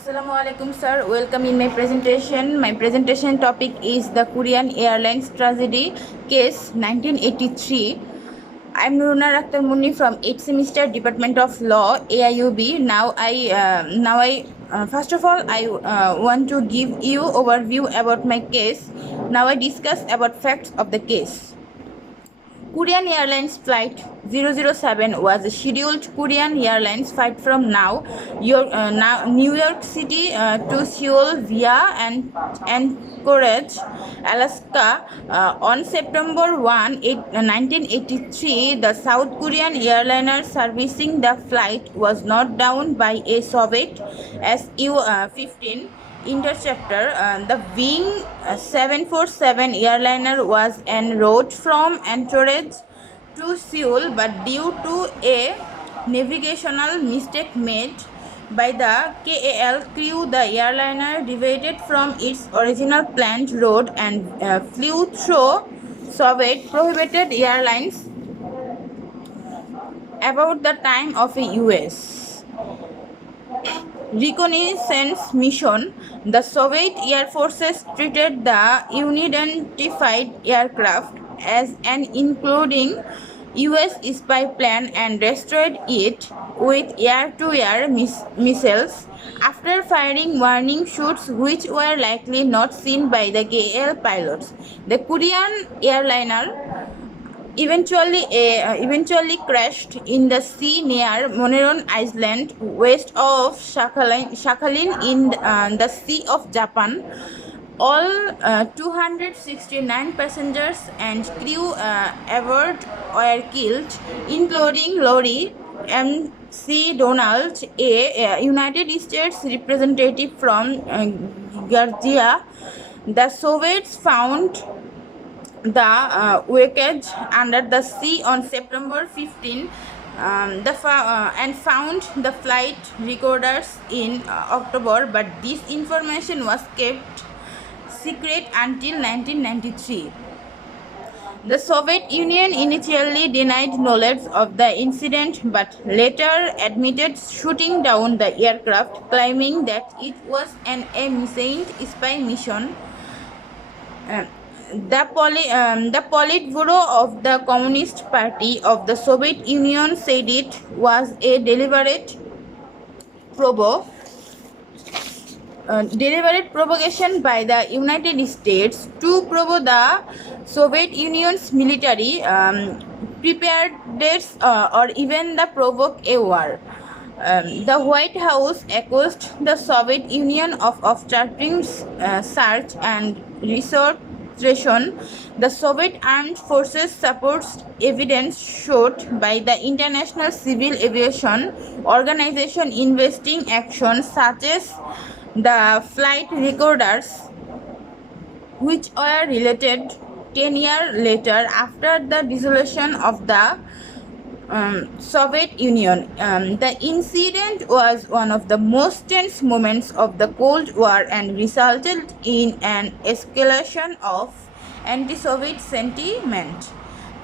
Assalamu alaikum sir, welcome in my presentation. My presentation topic is the Korean Airlines tragedy case 1983. I'm Nuruna Akhtar Muni from 8th semester Department of Law AIUB. First of all I want to give you overview about my case. Now I discuss about facts of the case. Korean Airlines Flight 007 was a scheduled Korean Airlines flight from New York City to Seoul via Anchorage, Alaska. On September 1, 1983, the South Korean airliner servicing the flight was knocked down by a Soviet Su-15 interceptor. The Wing 747 airliner was en route from Anchorage to Seoul, but due to a navigational mistake made by the KAL crew, the airliner deviated from its original planned route and flew through Soviet prohibited airlines about the time of a US reconnaissance mission. The Soviet Air Forces treated the unidentified aircraft as an including US spy plane and destroyed it with air-to-air missiles after firing warning shots which were likely not seen by the KL pilots. The Korean airliner eventually crashed in the sea near Moneron Island, west of Sakhalin in the Sea of Japan. All 269 passengers and crew aboard were killed, including Lori M.C. Donald, a United States representative from Georgia. The Soviets found the wreckage under the sea on September 15 and found the flight recorders in October, but this information was kept secret until 1993. The Soviet Union initially denied knowledge of the incident but later admitted shooting down the aircraft, claiming that it was a missile spy mission. The Politburo of the Communist Party of the Soviet Union said it was a deliberate provocation by the United States to provoke the Soviet Union's military preparedness or even the provoke a war. The White House accused the Soviet Union of obstructing search and rescue. The Soviet Armed Forces supports evidence showed by the International Civil Aviation Organization investing actions such as the flight recorders, which were related 10 years later after the dissolution of the Soviet Union. The incident was one of the most tense moments of the Cold War and resulted in an escalation of anti-Soviet sentiment,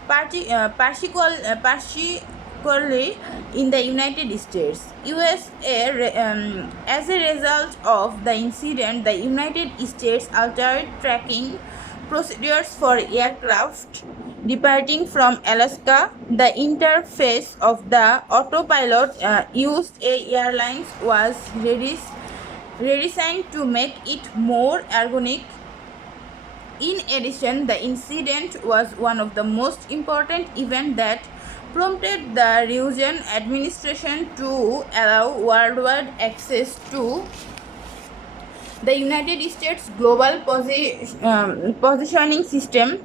particularly in the United States. As a result of the incident, the United States altered tracking procedures for aircraft departing from Alaska. The interface of the autopilot used airlines was redesigned to make it more ergonomic. In addition, the incident was one of the most important events that prompted the Reagan administration to allow worldwide access to the United States global positioning system.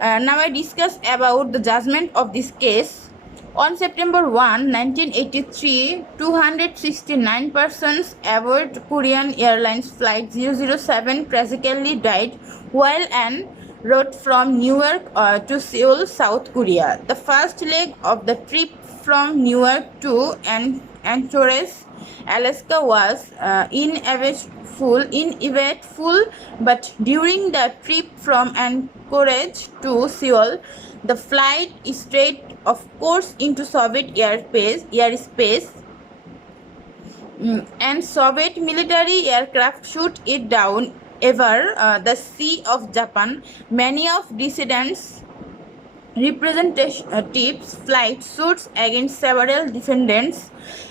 Now I discuss about the judgment of this case. On September 1, 1983, 269 persons aboard Korean Airlines Flight 007 tragically died while en route from New York to Seoul, South Korea. The first leg of the trip from New York to Anchorage, Alaska was inevitable, but during the trip from Anchorage to Seoul, the flight strayed, of course, into Soviet airspace. and Soviet military aircraft shoot it down over the Sea of Japan. Many of dissidents' representatives flight suits against several defendants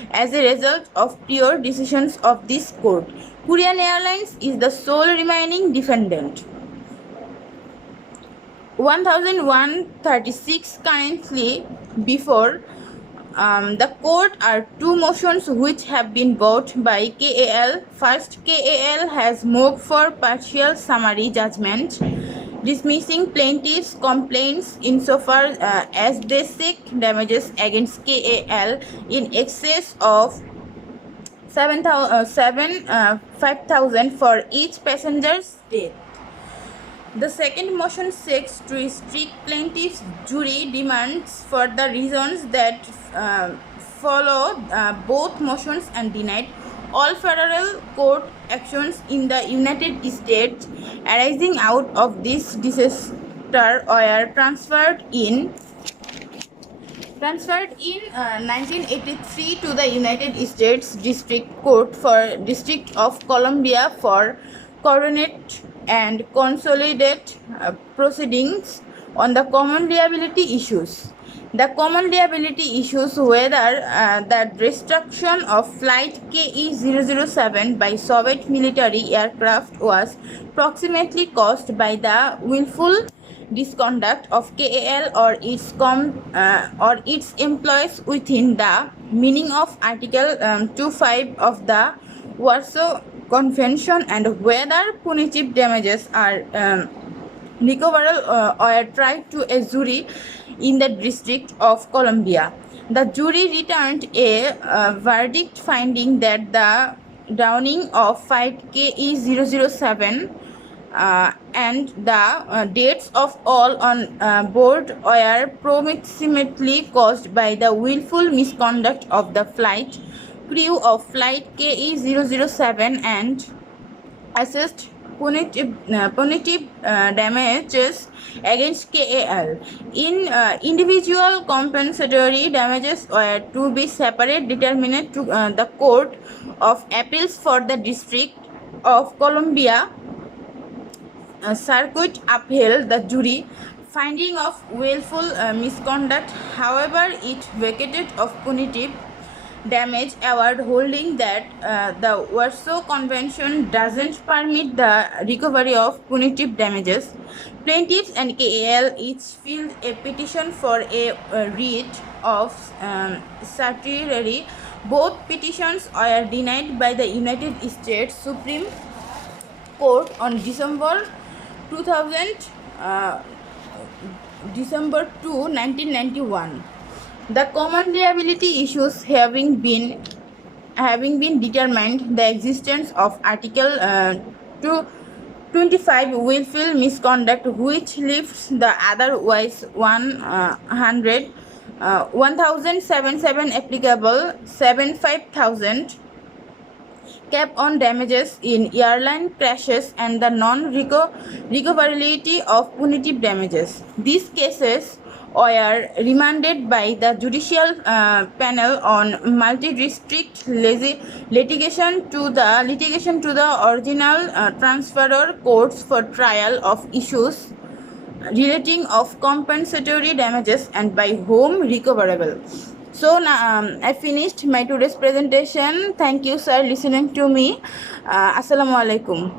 as a result of prior decisions of this court. Korean Airlines is the sole remaining defendant. 1136 currently before the court are two motions which have been brought by KAL. First, KAL has moved for partial summary judgment, dismissing plaintiffs' complaints insofar as they seek damages against KAL in excess of 5,000 for each passenger's death. The second motion seeks to restrict plaintiffs' jury demands for the reasons that follow both motions and denied all federal court actions in the United States arising out of this disaster were transferred in 1983 to the United States District of Columbia for coordinate and consolidate proceedings on the common liability issues. The common liability issues whether the destruction of flight KE-007 by Soviet military aircraft was proximately caused by the willful misconduct of KAL or its employees within the meaning of Article 2.5 of the Warsaw Convention, and whether punitive damages are recoverable or tried to a jury in the District of Columbia. The jury returned a verdict finding that the downing of flight KE-007 and the deaths of all on board were proximately caused by the willful misconduct of the flight crew of flight KE-007 and assessed punitive damages against KAL. In individual compensatory damages were to be separate determined to the Court of Appeals for the District of Columbia Circuit upheld the jury finding of willful misconduct. However, it vacated of punitive damage award, holding that the Warsaw Convention doesn't permit the recovery of punitive damages. Plaintiffs and KAL each filed a petition for a writ of certiorari. Both petitions were denied by the United States Supreme Court on December 2, 1991. The common liability issues having been determined, the existence of Article 225 willful misconduct, which lifts the otherwise 1,077 applicable 75,000 cap on damages in airline crashes and the non-recoverability of punitive damages. These cases were remanded by the Judicial Panel on Multi-District litigation to the original transferor courts for trial of issues relating of compensatory damages and by whom recoverable. So now I finished my today's presentation. Thank you, sir, listening to me. Assalamu alaikum.